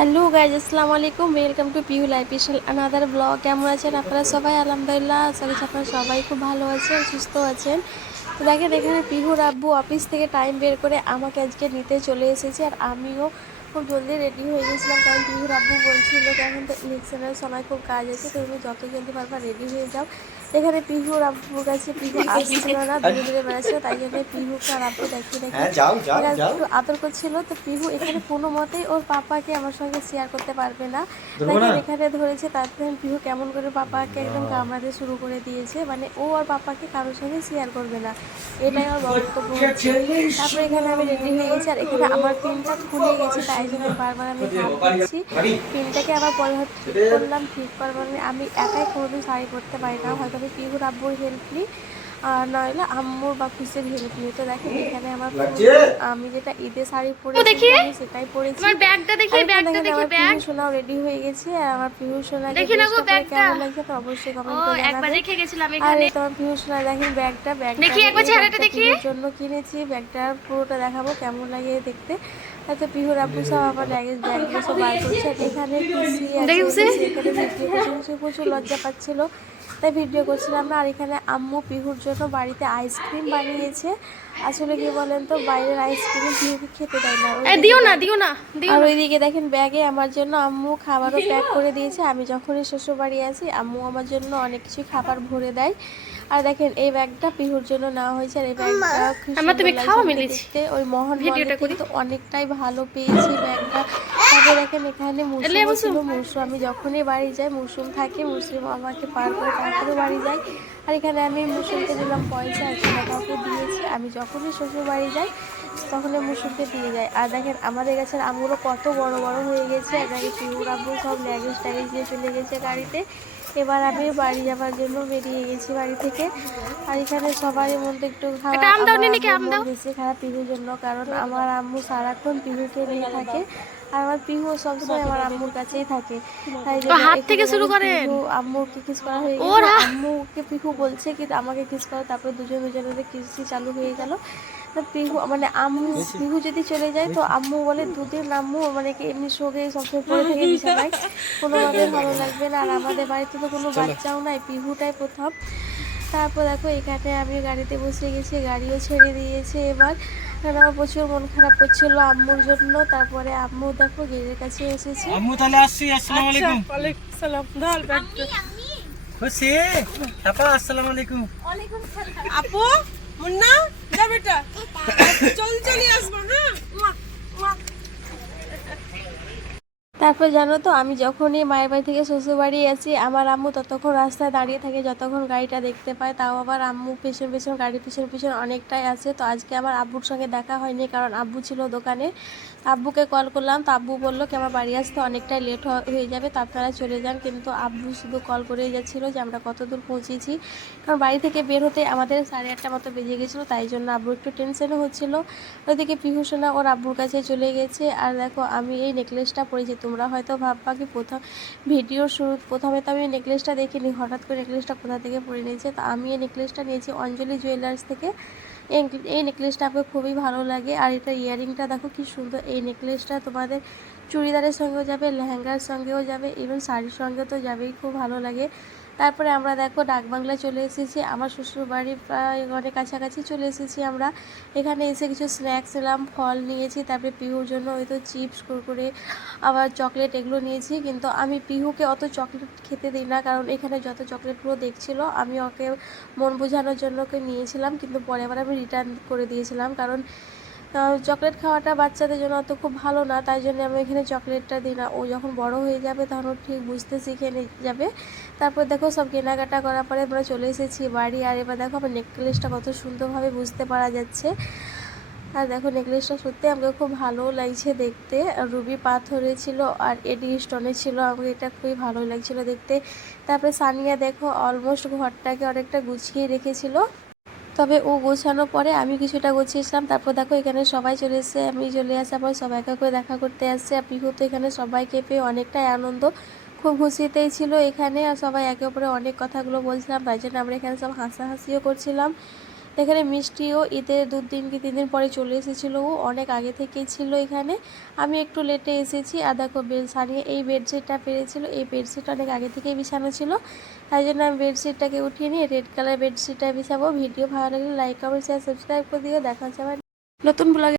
Hello guys, আসসালামু আলাইকুম। Welcome to Piu lifestyle another blog. কেমন আছেন আপনারা সবাই? আলহামদুলিল্লাহ, আশা করছি আপনারা সবাই খুব ভালো আছেন, সুস্থ আছেন। তো দেখেন, এখানে পিহুর আব্বু অফিস থেকে টাইম বের করে আমাকে আজকে নিতে চলে এসেছে। আর আমিও খুব জলদি রেডি হয়ে গেছিলাম, কারণ পিহুর আব্বু বলছিল যে এখন তো ইলেকশনের সময় খুব কাজ আছে, তো তুমি যত জলদি পারবা রেডি হয়ে যাও। এখানে পিহুর আব্বুর কাছে পিহু আসছিল না, দূরে দূরে বেড়াচ্ছিল, তাই জন্য পিহুকে আর আব্বু দেখিয়ে দেখে একটু আদর করছিল। তো পিহু এখানে কোনো মতেই ওর পাপাকে আমার সঙ্গে শেয়ার করতে পারবে না। দেখেন এখানে ধরেছে, তারপরে পিহু কেমন করে পাপাকে একদম কামড়াতে শুরু করে দিয়েছে, মানে ও আর পাপাকে কারোর সঙ্গে শেয়ার করবে না, এটাই আমার বক্তব্য হচ্ছে। তারপরে এখানে আমি রেডি হয়ে গেছি, আর এখানে আমার পিনটা খুলে গেছে, তাই জন্য বারবার আমি হাত দিচ্ছি। পিনটাকে আবার পরে ঠিক করলাম। ঠিক করার মানে আমি একাই কোনোদিন শাড়ি পরতে পারি না, হয়তো আমি পিহুর আব্বুর হেল্প নিই, আর নইলে আম্মুর বা খুশির হেল্প নিই। তো দেখেন এখানে আমার আমি যেটা ঈদের শাড়ি পরেছি আমি সেটাই পরেছি। আর এখানে দেখেন আমার পিহু সোনাও রেডি হয়ে গেছে, আর আমার পিহু সোনাকে ড্রেসটা পরে কেমন লাগছে তো অবশ্যই কমেন্ট করে জানাবেন। আর এই তোমার পিহু সোনা দেখেন ব্যাগটা পিহুর জন্য কিনেছি। ব্যাগটা পুরোটা দেখাবো কেমন লাগে দেখতে। হয়তো পিহুর আব্বু সব আমার ব্যাগগুলো সব বার করছে। আর এখানে খুশি আছে, এখানে ভিডিও করছে, প্রচুর লজ্জা পাচ্ছিল, তাই ভিডিও করছিলাম না। আর এখানে আম্মু পিহুর জন্য বাড়িতে আইসক্রিম বানিয়েছে। আসলে কি বলেন তো, বাইরের আইসক্রিম পিহুকে খেতে দেয় না। আর ওইদিকে দেখেন ব্যাগে আমার জন্য আম্মু খাবারও প্যাক করে দিয়েছে। আমি যখনই শ্বশুর বাড়ি আসি আম্মু আমার জন্য অনেক কিছু খাবার ভরে দেয়। আর দেখেন এই ব্যাগটা পিহুর জন্য নেওয়া হয়েছে, আর এই ব্যাগটা খুব সুন্দর লাগছে দেখতে। ওই মোহন মলে কিন্তু অনেকটাই ভালো পেয়েছি ব্যাগটা। তারপরে দেখেন এখানে মুসুম ছিল। মুসুম আমি যখনই বাড়ি যাই মুসুম থাকে, মুসুম আমাকে পার করে তারপরে বাড়ি যাই। আর এখানে আমি মুসুমকে দিলাম পয়সা, 100 টাকা দিয়েছি। আমি যখনই শ্বশুর বাড়ি যাই তখন মুসুমকে দিয়ে যায়। আর দেখেন আমাদের গাছের আমগুলো কত বড় বড় হয়ে গেছে। আর দেখেন পিহুর আব্বু সব ল্যাগেজ ট্যাগেজ নিয়ে চলে গেছে গাড়িতে। এবার আমি বাড়ি যাওয়ার জন্য বেরিয়ে গেছি বাড়ি থেকে। আর এখানে সবারই মধ্যে একটু খারাপ, আমার মন বেশি খারাপ পিহুর জন্য, কারণ আমার আম্মু সারাক্ষণ পিহুকে নিয়ে থাকে। আর আমার পিহু সবসময় আমার আম্মুর কাছেই থাকে, তাই জন্য পিহু আম্মুকে কিস করা হয়ে গেছে। আম্মুকে পিহু বলছে কি আমাকে কিস করো, তারপরে দুজনের কিসি চালু হয়ে গেল। পিহু মানে আম্মু পিহু যদি চলে যায় তো আম্মু বলে দুদিন আম্মু মানে কি এমনি শোকে সবসময় পড়ে থেকে বিছানায়, কোনোভাবে ভালো লাগবে না। আর আমাদের বাড়িতে তো কোনো বাচ্চাও নাই, পিহুটাই প্রথম। তারপর দেখো এখানে আমি গাড়িতে বসে গেছি, গাড়িও ছেড়ে দিয়েছে এবার। কারণ আমার প্রচুর মন খারাপ করছিল আম্মুর জন্য। তারপরে আম্মু দেখো গেটের কাছে এসেছে। আম্মু তাহলে আসছি। আসসালামু আলাইকুম। ওয়ালাইকুম সালাম। ধর ব্যাগটা। খুশি আপা, আসসালামু আলাইকুম। ওয়ালাইকুম সালাম। আপু মুন্না যা বেটা চলি আসবো। হ্যাঁ তারপর জানো তো, আমি যখনই মায়ের বাড়ি থেকে শ্বশুর বাড়ি আসি আমার আম্মু ততক্ষণ রাস্তায় দাঁড়িয়ে থাকে, যতক্ষণ গাড়িটা দেখতে পায়। তাও আবার আম্মু পেছন পেছন গাড়ির পিছন পিছন অনেকটাই আসে। তো আজকে আমার আব্বুর সঙ্গে দেখা হয়নি, কারণ আব্বু ছিল দোকানে। আব্বুকে কল করলাম, তো আব্বু বললো কি আমার বাড়ি আসতে অনেকটাই লেট হয়ে যাবে, তো আপনারা চলে যান। কিন্তু আব্বু শুধু কল করেই যাচ্ছিলো যে আমরা কত দূর পৌঁছেছি, কারণ বাড়ি থেকে বের হতে আমাদের 8:30 মতো বেজে গেছিলো, তাই জন্য আব্বু একটু টেনশনও হচ্ছিলো। ওইদিকে পিহু সোনা ওর আব্বুর কাছে চলে গেছে। আর দেখো আমি এই নেকলেসটা পরেছি, তোমরা হয়তো ভাববা কি ভিডিওর শুরু প্রথমে তো আমি নেকলেসটা দেখিনি, হঠাৎ করে নেকলেসটা কোথা থেকে পরে নিয়েছে। তো আমি এই নেকলেসটা নিয়েছি অঞ্জলি জুয়েলার্স থেকে। এই নেকলেসটা আমাকে খুবই ভালো লাগে। আর এটা ইয়ারিংটা দেখো কি সুন্দর। এই নেকলেসটা তোমাদের চুড়িদারের সঙ্গেও যাবে, লেহেঙ্গার সঙ্গেও যাবে, ইভেন শাড়ির সঙ্গে তো যাবেই, খুব ভালো লাগে। তারপরে আমরা দেখো ডাকবাংলা চলে এসেছি, আমার শ্বশুর বাড়ি প্রায় অনেক কাছাকাছি চলে এসেছি আমরা। এখানে এসে কিছু স্ন্যাক্স নিলাম, ফল নিয়েছি, তারপরে পিহুর জন্য ওই তো চিপস কুরকুরে আবার চকলেট এগুলো নিয়েছি। কিন্তু আমি পিহুকে অত চকলেট খেতে দিই না, কারণ এখানে যত চকলেটগুলো দেখছিলো আমি ওকে মন বোঝানোর জন্য ওকে নিয়েছিলাম, কিন্তু পরে আবার আমি রিটার্ন করে দিয়েছিলাম, কারণ চকলেট খাওয়াটা বাচ্চাদের জন্য অত খুব ভালো না, তাই জন্য আমি এখানে চকলেটটা দিই না। ও যখন বড় হয়ে যাবে তখন ও ঠিক বুঝতে শিখে যাবে। তারপর দেখো সব কেনাকাটা করার পরে আমরা চলে এসেছি বাড়ি। আর এবার দেখো আমার নেকলেসটা কত সুন্দরভাবে বুঝতে পারা যাচ্ছে। আর দেখো নেকলেসটা সত্যি আমাকে খুব ভালো লাগছে দেখতে। রুবি পাথরে ছিল আর এডি স্টোনে ছিল, আমাকে এটা খুবই ভালো লাগছিল দেখতে। তারপরে সানিয়া দেখো অলমোস্ট ঘরটাকে অনেকটা গুছিয়ে রেখেছিল, তবে ও গোছানোর পরে আমি কিছুটা গুছিয়েছিলাম। তারপর দেখো এখানে সবাই চলে এসেছে, আমি চলে আসার পর সবাই একা করে দেখা করতে আসছে। আর পিহু তো এখানে সবাইকে পেয়ে অনেকটাই আনন্দ, খুব খুশিতেই ছিল এখানে। আর সবাই একে অপরে অনেক কথাগুলো বলছিলাম, তাই জন্য আমরা এখানে সব হাসাহাসিও করছিলাম। এখানে মিষ্টিও ঈদের 2 দিন কি 3 দিন পরে চলে এসেছিলো, ও অনেক আগে থেকেই ছিল এখানে। আমি একটু লেটে এসেছি। আর দেখো সানিয়া এই বেডশিটটা পেরেছিল, এই বেডশিট অনেক আগে থেকেই বিছানো ছিল, তাই জন্য আমি বেডশিটটাকে উঠিয়ে নিয়ে রেড কালার বেডশিটটা বিছাবো। ভিডিও ভালো লাগলে লাইক কমেন্ট শেয়ার সাবস্ক্রাইব করে দিও। দেখা হচ্ছে আবার নতুন ব্লগে।